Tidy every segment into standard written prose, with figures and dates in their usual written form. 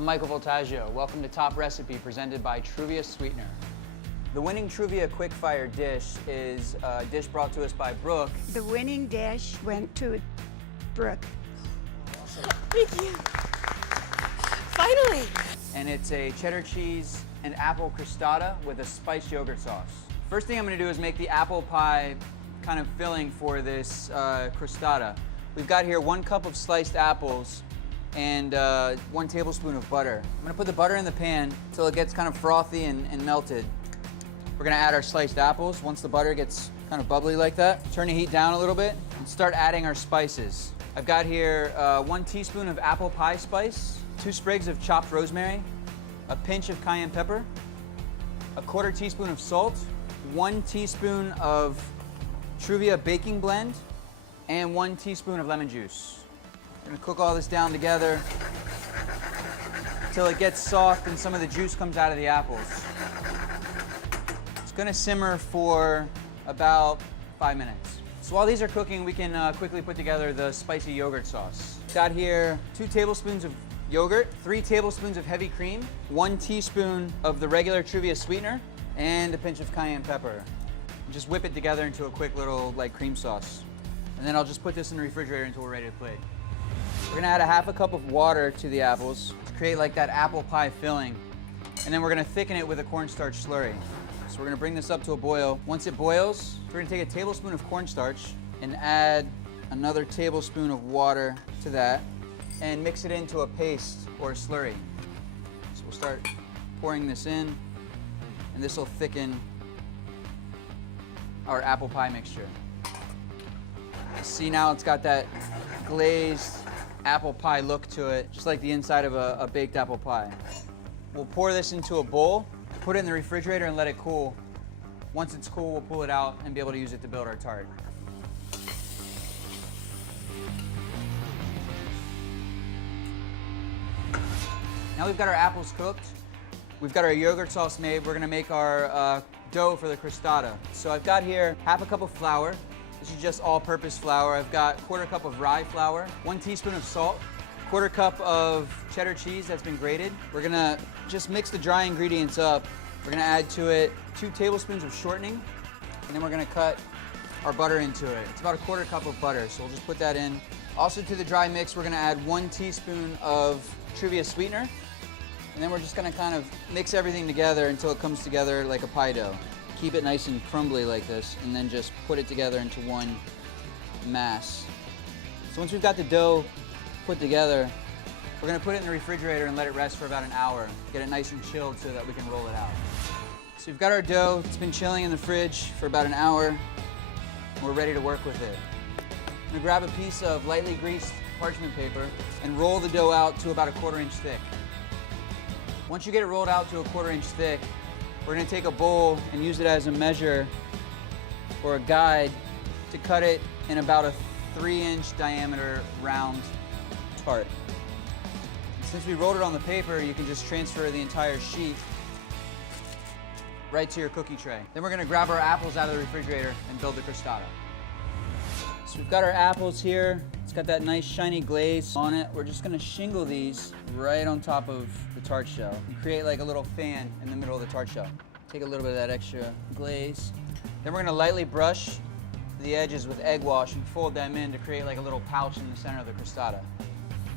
I'm Michael Voltaggio. Welcome to Top Recipe, presented by Truvia Sweetener. The winning Truvia Quickfire dish is a dish brought to us by Brooke. The winning dish went to Brooke. Thank you. Finally. And it's a cheddar cheese and apple crostata with a spiced yogurt sauce. First thing I'm gonna do is make the apple pie kind of filling for this crostata. We've got here 1 cup of sliced apples and 1 tablespoon of butter. I'm gonna put the butter in the pan until it gets kind of frothy and melted. We're gonna add our sliced apples. Once the butter gets kind of bubbly like that, turn the heat down a little bit and start adding our spices. I've got here 1 teaspoon of apple pie spice, 2 sprigs of chopped rosemary, a pinch of cayenne pepper, a 1/4 teaspoon of salt, 1 teaspoon of Truvia baking blend, and 1 teaspoon of lemon juice. We're gonna cook all this down together until it gets soft and some of the juice comes out of the apples. It's gonna simmer for about 5 minutes. So while these are cooking, we can quickly put together the spicy yogurt sauce. Got here 2 tablespoons of yogurt, 3 tablespoons of heavy cream, 1 teaspoon of the regular Truvia sweetener, and a pinch of cayenne pepper. Just whip it together into a quick little cream sauce. And then I'll just put this in the refrigerator until we're ready to plate. We're gonna add a 1/2 cup of water to the apples to create that apple pie filling. And then we're gonna thicken it with a cornstarch slurry. So we're gonna bring this up to a boil. Once it boils, we're gonna take a tablespoon of cornstarch and add another tablespoon of water to that and mix it into a paste or a slurry. So we'll start pouring this in, and this will thicken our apple pie mixture. See, now it's got that glazed apple pie look to it, just like the inside of a baked apple pie. We'll pour this into a bowl, put it in the refrigerator and let it cool. Once it's cool, we'll pull it out and be able to use it to build our tart. Now we've got our apples cooked. We've got our yogurt sauce made. We're gonna make our dough for the crostata. So I've got here 1/2 cup of flour. This is just all-purpose flour. I've got 1/4 cup of rye flour, 1 teaspoon of salt, 1/4 cup of cheddar cheese that's been grated. We're gonna just mix the dry ingredients up. We're gonna add to it 2 tablespoons of shortening, and then we're gonna cut our butter into it. It's about 1/4 cup of butter, so we'll just put that in. Also to the dry mix, we're gonna add 1 teaspoon of Truvia sweetener, and then we're just gonna kind of mix everything together until it comes together like a pie dough. Keep it nice and crumbly like this, and then just put it together into one mass. So once we've got the dough put together, we're gonna put it in the refrigerator and let it rest for about an hour. Get it nice and chilled so that we can roll it out. So we've got our dough. It's been chilling in the fridge for about an hour. We're ready to work with it. I'm gonna grab a piece of lightly greased parchment paper and roll the dough out to about 1/4 inch thick. Once you get it rolled out to 1/4 inch thick, we're gonna take a bowl and use it as a measure or a guide to cut it in about a 3-inch diameter round tart. And since we rolled it on the paper, you can just transfer the entire sheet right to your cookie tray. Then we're gonna grab our apples out of the refrigerator and build the crostata. So we've got our apples here. It's got that nice shiny glaze on it. We're just gonna shingle these right on top of the tart shell and create like a little fan in the middle of the tart shell. Take a little bit of that extra glaze. Then we're gonna lightly brush the edges with egg wash and fold them in to create like a little pouch in the center of the crostata.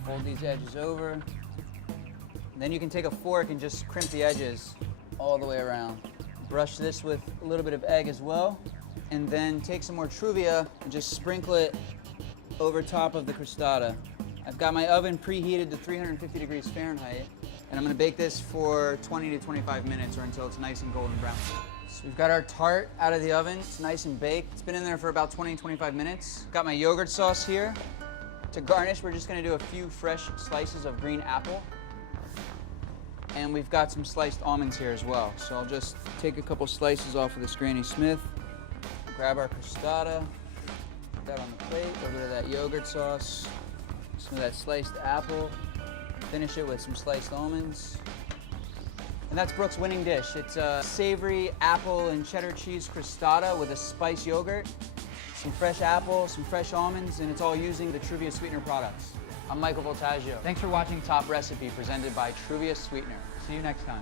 Fold these edges over. And then you can take a fork and just crimp the edges all the way around. Brush this with a little bit of egg as well. And then take some more Truvia and just sprinkle it over top of the crostata. I've got my oven preheated to 350 degrees Fahrenheit, and I'm gonna bake this for 20 to 25 minutes or until it's nice and golden brown. So we've got our tart out of the oven. It's nice and baked. It's been in there for about 20 to 25 minutes. Got my yogurt sauce here. To garnish, we're just gonna do a few fresh slices of green apple. And we've got some sliced almonds here as well. So I'll just take a couple slices off of this Granny Smith, grab our crostata, put that on the plate, a little bit of that yogurt sauce, some of that sliced apple, finish it with some sliced almonds. And that's Brooke's winning dish. It's a savory apple and cheddar cheese crostata with a spiced yogurt. some fresh apples, some fresh almonds, and it's all using the Truvia Sweetener products. I'm Michael Voltaggio. Thanks for watching Top Recipe presented by Truvia Sweetener. See you next time.